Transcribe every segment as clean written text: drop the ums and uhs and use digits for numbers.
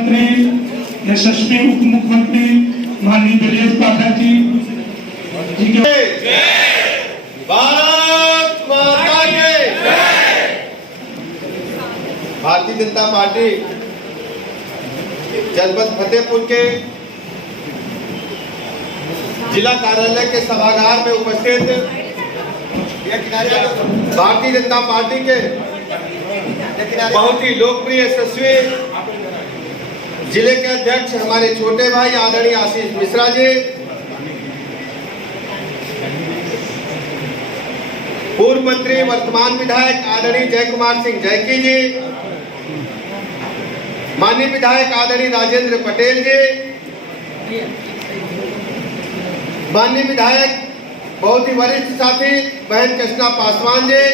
मंत्री यशस्वी उप मुख्यमंत्री माननीय ब्रजेश पाठक जी के भारत माता की भारतीय जनता पार्टी जनपद फतेहपुर के जिला कार्यालय के सभागार में उपस्थित भारतीय जनता पार्टी के बहुत ही लोकप्रिय यशस्वी जिले के अध्यक्ष हमारे छोटे भाई आदरणीय आशीष मिश्रा जी, पूर्व मंत्री वर्तमान विधायक आदरणीय जय कुमार सिंह जैकी जी, माननीय विधायक आदरणीय राजेंद्र पटेल जी, माननीय विधायक बहुत ही वरिष्ठ साथी बहन कृष्णा पासवान जी,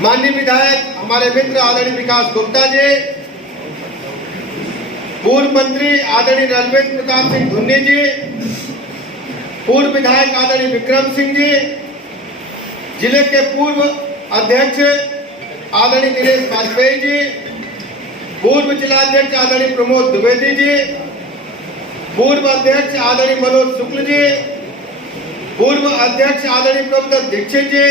माननीय विधायक हमारे मित्र आदरणीय विकास गुप्ता जी, पूर्व मंत्री आदरणीय रणवीर प्रताप सिंह धुन्नी जी, पूर्व विधायक आदरणीय विक्रम सिंह जी, जिले के पूर्व अध्यक्ष आदरणीय दिनेश वाजपेयी जी, पूर्व जिला अध्यक्ष आदरणीय प्रमोद द्विवेदी जी, पूर्व अध्यक्ष आदरणीय मनोज शुक्ल जी, पूर्व अध्यक्ष आदरणीय प्रभुदत्त दीक्षित जी,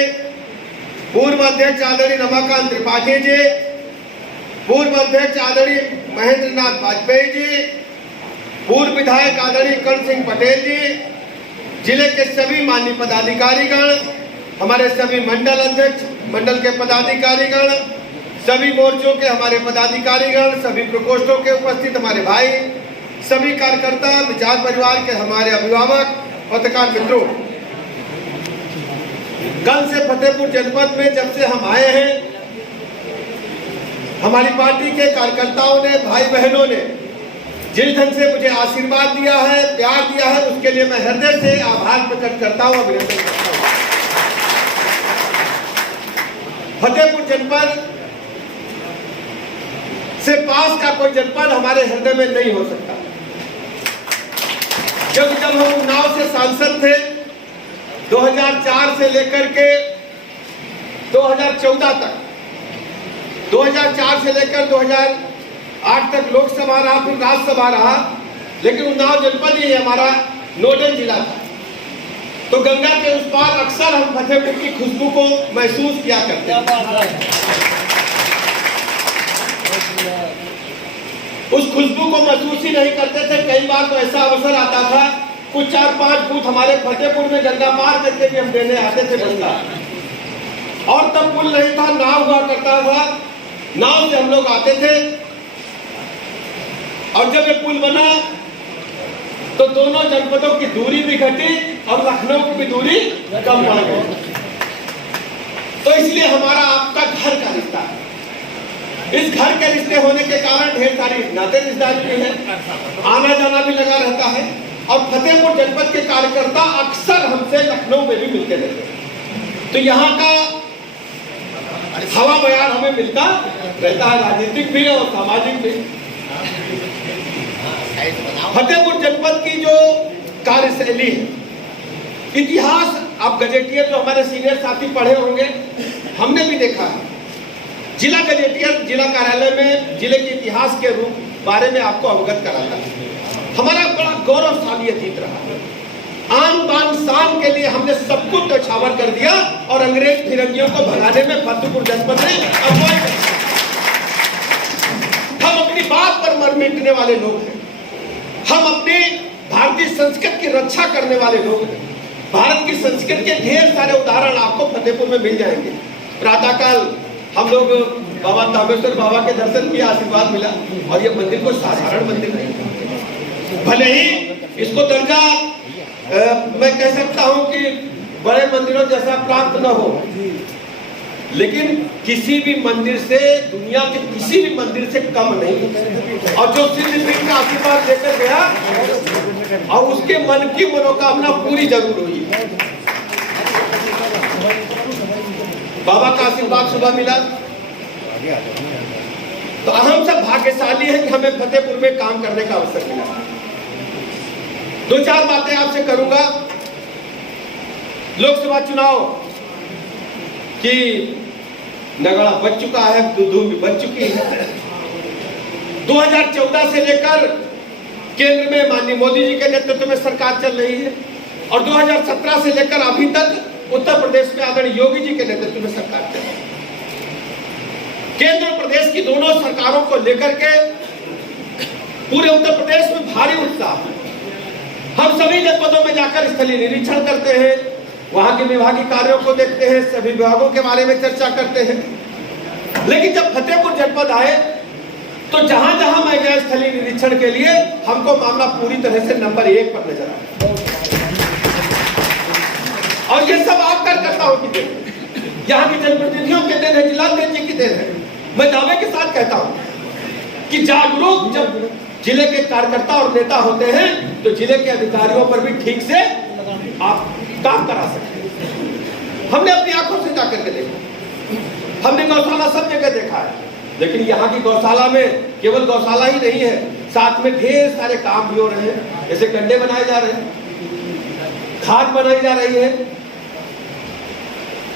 पूर्व अध्यक्ष आदरणीय रमाकांत त्रिपाठी जी, पूर्व अध्यक्ष आदरणीय महेंद्र नाथ वाजपेयी जी, पूर्व विधायक आदरणीय कर्ण सिंह पटेल जी, जिले के सभी माननीय पदाधिकारीगण, हमारे सभी मंडल अध्यक्ष, मंडल के पदाधिकारीगण, सभी मोर्चों के हमारे पदाधिकारीगण, सभी प्रकोष्ठों के उपस्थित हमारे भाई, सभी कार्यकर्ता, विचार परिवार के हमारे अभिभावक, पत्रकार मित्रों, कल से फतेहपुर जनपद में जब से हम आए हैं, हमारी पार्टी के कार्यकर्ताओं ने, भाई बहनों ने जिस ढंग से मुझे आशीर्वाद दिया है, प्यार दिया है, उसके लिए मैं हृदय से आभार प्रकट करता हूं, अभिनंदन करता हूं। फतेहपुर जनपद से पास का कोई जनपद हमारे हृदय में नहीं हो सकता, क्योंकि जब हम उन्नाव से सांसद थे 2004 से लेकर के 2014 तक, 2004 से लेकर 2008 तक लोकसभा रहा, फिर राज्यसभा रहा, लेकिन उन्नाव जनपद ही हमारा नोडल जिला था। तो गंगा के उस पार अक्सर हम फतेहपुर की खुशबू को महसूस किया करते हैं। उस खुशबू को महसूस ही नहीं करते थे। कई बार तो ऐसा अवसर आता था, कुछ 4-5 बूथ हमारे फतेहपुर में गंगा पार करके भी हम देने आते थे बंदा, और तब पुल नहीं था, नाव हुआ करता था, नाव से हम लोग आते थे। और जब ये पुल बना तो दोनों जनपदों की दूरी भी घटी और लखनऊ की भी दूरी कम पड़ गई। तो इसलिए हमारा आपका घर का रिश्ता है। इस घर के रिश्ते होने के कारण ढेर सारी नाते रिश्तेदारी भी है, आना जाना भी लगा रहता है। और फतेहपुर जनपद के कार्यकर्ता अक्सर हमसे लखनऊ में भी मिलते रहते, तो यहाँ का हवा बयान हमें मिलता रहता है, राजनीतिक भी और सामाजिक भी। फतेहपुर जनपद की जो कार्यशैली है, इतिहास, आप गजेटियर जो हमारे सीनियर साथी पढ़े होंगे, हमने भी देखा है। जिला गजेटियर जिला कार्यालय में जिले के इतिहास के रूप बारे में आपको अवगत कराता है। हमारा बड़ा गौरवशाली अतीत रहा, आन बान शान के लिए हमने सब कुछ न्यौछावर कर दिया और अंग्रेज फिरंगियों को भगाने में फतेहपुर जनपद ने अगुवाई की। हम अपनी बात पर मर मिटने वाले लोग हैं, हम अपनी भारतीय संस्कृति की रक्षा करने वाले लोग हैं। भारत की संस्कृति के ढेर सारे उदाहरण आपको फतेहपुर में मिल जाएंगे। प्रातःकाल हम लोग बाबा तामेश्वर बाबा के दर्शन किए, आशीर्वाद मिला, और ये मंदिर कोई साधारण मंदिर नहीं था। भले ही इसको दर्जा मैं कह सकता हूं कि बड़े मंदिरों जैसा प्राप्त न हो, लेकिन किसी भी मंदिर से, दुनिया के किसी भी मंदिर से कम नहीं। और जो सिद्धपीठ का आशीर्वाद लेकर गया और उसके मन की मनोकामना पूरी जरूर हुई। बाबा का आशीर्वाद सुबह मिला, तो हम सब भाग्यशाली है कि हमें फतेहपुर में काम करने का अवसर मिला। 2-4 बातें आपसे करूंगा। लोकसभा चुनाव की नगाड़ा बज चुका है, धूम भी बज चुकी है। 2014 से लेकर केंद्र में माननीय मोदी जी के नेतृत्व में सरकार चल रही है और 2017 से लेकर अभी तक उत्तर प्रदेश में आदरणीय योगी जी के नेतृत्व में सरकार चल रही है। केंद्र और प्रदेश की दोनों सरकारों को लेकर के पूरे उत्तर प्रदेश में भारी उत्साह है। हम सभी जनपदों में जाकर स्थलीय निरीक्षण करते हैं, वहां के विभागीय कार्यों को देखते हैं, सभी विभागों के बारे में चर्चा करते हैं। लेकिन जब फतेहपुर जनपद आए तो जहां जहां मैं गया स्थलीय निरीक्षण के लिए, हमको मामला पूरी तरह से नंबर 1 पर नजर आया। और ये सब आप कार्यकर्ताओं की देन है, यहाँ के जनप्रतिनिधियों के देन है, जिलाध्यक्ष जी की देन है। मैं दावे के साथ कहता हूं कि जागरूक जब जिले के कार्यकर्ता और नेता होते हैं तो जिले के अधिकारियों पर भी ठीक से आप काम करा सकते हैं। हमने अपनी आंखों से जाकर के देखा, हमने गौशाला सब जगह देखा है, लेकिन यहाँ की गौशाला में केवल गौशाला ही नहीं है, साथ में ढेर सारे काम भी हो रहे हैं। जैसे कंडे बनाए जा रहे हैं, खाद बनाई जा रही है,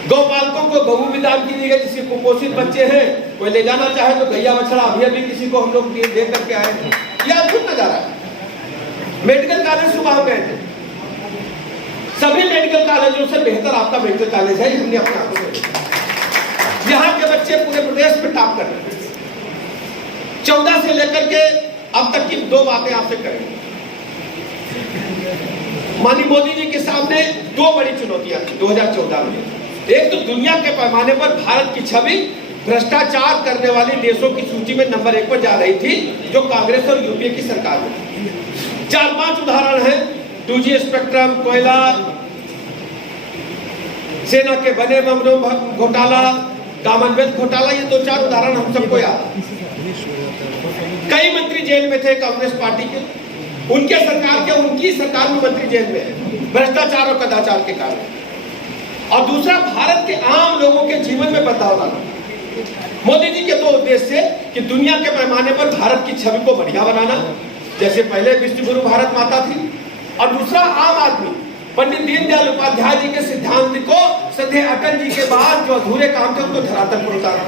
गौपालकों को गऊ विदान की दी गई, जिसके कुपोषित बच्चे हैं कोई ले जाना चाहे तो गैया बछड़ा अभी किसी को हम लोग दे करके आए हैं। यह अद्भुत नजारा है। मेडिकल कॉलेज सुबह हम गए थे, सभी मेडिकल कॉलेजों से बेहतर आपका मेडिकल कॉलेज है, हमने अपने आंखों से देखा। यहाँ के बच्चे पूरे प्रदेश में टॉप कर रहे हैं। 14 से लेकर के अब तक की 2 बातें आपसे करेंगे। माननीय मोदी जी के सामने 2 बड़ी चुनौतियां थी 2014 में। एक तो दुनिया के पैमाने पर भारत की छवि भ्रष्टाचार करने वाले देशों की सूची में नंबर 1 पर जा रही थी, जो कांग्रेस और यूपीए की सरकार में। 4-5 उदाहरण हैं, 2G स्पेक्ट्रम, कोयला, सेना के बने बमनों घोटाला, कॉमनवेल्थ घोटाला, ये 2-4 उदाहरण हम सबको याद। कई मंत्री जेल में थे कांग्रेस पार्टी के, उनकी सरकार में मंत्री जेल में है भ्रष्टाचार और कदाचार के कारण। और दूसरा, भारत के आम लोगों के जीवन में बदलाव लाना। मोदी जी के 2 उद्देश्य कि दुनिया के पैमाने पर भारत की छवि को बढ़िया बनाना, जैसे पहले विश्व गुरु भारत माता थी, और दूसरा आम आदमी पंडित दीनदयाल उपाध्याय जी के सिद्धांत को श्रद्धेय अटल जी के बाद जो अधूरे काम थे उनको धरातल पर उतारा।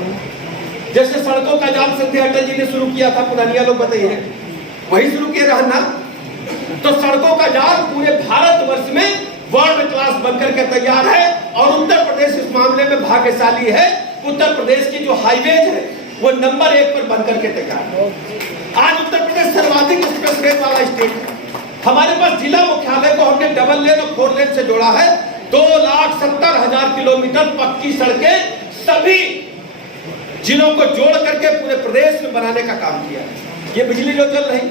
जैसे सड़कों का जाल श्रद्धेय अटल जी ने शुरू किया था, पुरानिया लोग बताइए, वही शुरू किए रहना। तो सड़कों का जाल पूरे भारतवर्ष में वर्ल्ड क्लास बनकर के तैयार है और उत्तर प्रदेश इस मामले में भाग्यशाली है। उत्तर प्रदेश की जो हाईवेज है वो नंबर 1 पर बनकर के तैयार है। आज उत्तर प्रदेश सर्वाधिक एक्सप्रेस वे वाला स्टेट है। हमारे पास जिला मुख्यालय को हमने डबल लेन और 4 लेन से जोड़ा है। 2,70,000 किलोमीटर पक्की सड़कें सभी जिलों को जोड़ करके पूरे प्रदेश में बनाने का काम किया है। ये बिजली जो चल रही,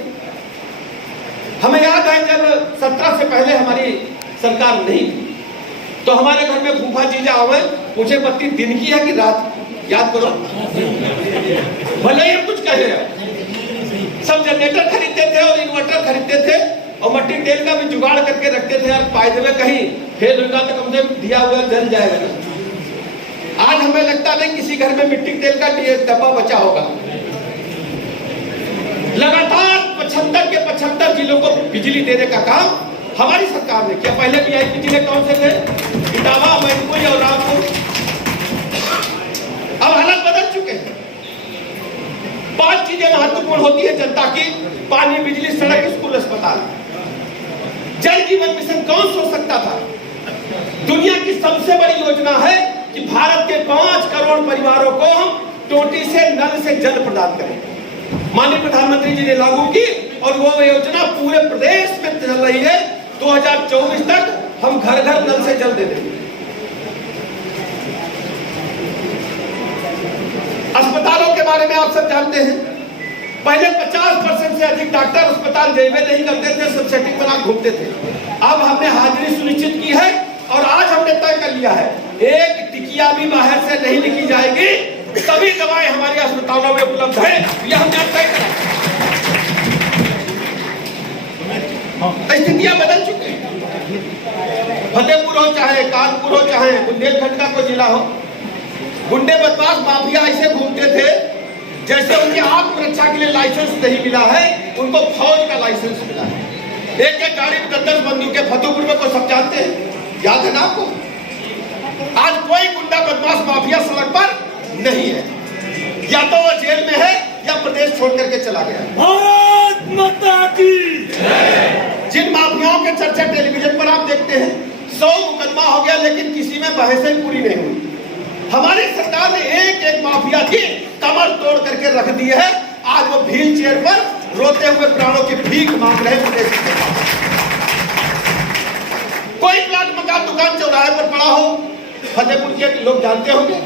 हमें याद है जब 17 से पहले हमारी सरकार नहीं थी तो हमारे घर में फूफा जीजा आवे पूछे बत्ती दिन की है कि रात, याद करो, भले ही हम कुछ कहे, सब जनरेटर खरीदते थे और इन्वर्टर खरीदते थे और मट्टी तेल का भी जुगाड़ करके रखते थे, यार फायदे में कहीं फेल होगा तो कम से दिया हुआ जल जाएगा। आज हमें लगता नहीं किसी घर में मिट्टी तेल का डब्बा बचा होगा। लगातार 75 के 75 जिलों को बिजली देने का काम हमारी सरकार ने किया। पहले वीआईपी जिले कौन से थे? इटावा, मैनपुरी और रामपुर। अब हालत बदल चुके हैं। 5 चीजें महत्वपूर्ण होती है जनता की: पानी, बिजली, सड़क, स्कूल, अस्पताल। जल जीवन मिशन कौन सोच सकता था? दुनिया की सबसे बड़ी योजना है कि भारत के 5 करोड़ परिवारों को हम टोटी से, नल से जल प्रदान करें। माननीय प्रधानमंत्री जी ने लागू की और वो योजना पूरे प्रदेश में चल रही है। 2024 तक हम घर घर नल से जल दे देंगे। अस्पतालों के बारे में आप सब जानते हैं, पहले 50% से अधिक डॉक्टर अस्पताल जेबे नहीं करते थे, सब सेटिंग बना घूमते थे। अब हमने हाजिरी सुनिश्चित की है और आज हमने तय कर लिया है, एक टिकिया भी बाहर से नहीं लिखी जाएगी, सभी दवाएं हमारे अस्पतालों में उपलब्ध है। यह हमने तय करा। स्थितियां बदल चुकी हैं। फतेहपुर हो चाहे कानपुर हो चाहे बुंदेलखंड का कोई जिला हो, गुंडे बदमाश माफिया ऐसे घूमते थे जैसे उनकी आत्मरक्षा के लिए लाइसेंस नहीं मिला है, उनको फौज का लाइसेंस मिला है। एक गाड़ी में 10 बंदूकें फतेहपुर में को सब जानते हैं, याद है ना आपको? आज कोई गुंडा बदमाश माफिया सड़क पर नहीं है, या तो वो जेल में है या प्रदेश छोड़ करके चला गया। भारत माता की जिन माफियाओं के चर्चा टेलीविजन पर आप देखते हैं, 100 मुकदमा हो गया लेकिन किसी में बहसें पूरी नहीं हुई। हमारी सरकार ने एक एक माफिया की कमर तोड़ करके रख दी है। आज वो व्हील चेयर पर रोते हुए प्राणों की भीख मांग रहे हैं। कोई प्लाट मकान दुकान चौराहे पर पड़ा हो, फतेहपुर के लोग जानते होंगे।